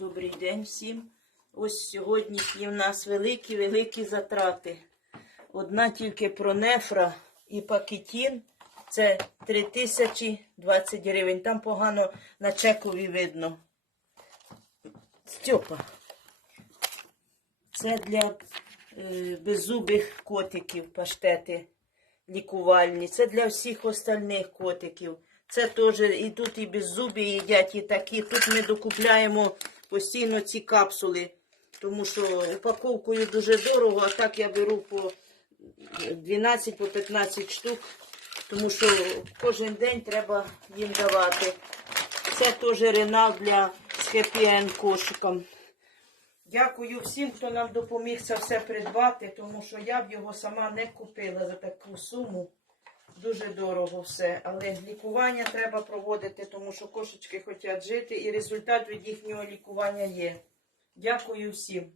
Добрий день всім. Ось сьогодні в нас великі-великі затрати. Одна тільки пронефра і пакетін. Це 3020 гривень. Там погано на чекові видно. Стьопа. Це для е, беззубих котиків паштети лікувальні. Це для всіх остальних котиків. Це теж і тут і беззубі їдять, і такі. Тут ми докупляємо постійно ці капсули, тому що упаковкою дуже дорого, а так я беру по 12 по 15 штук, тому що кожен день треба їм давати. Це теж ренал для хеппі кошиком. Дякую всім, хто нам допоміг це все придбати, тому що я б його сама не купила за таку суму. Дуже дорого все. Але лікування треба проводити, тому що кошечки хочуть жити, і результат від їхнього лікування є. Дякую всім.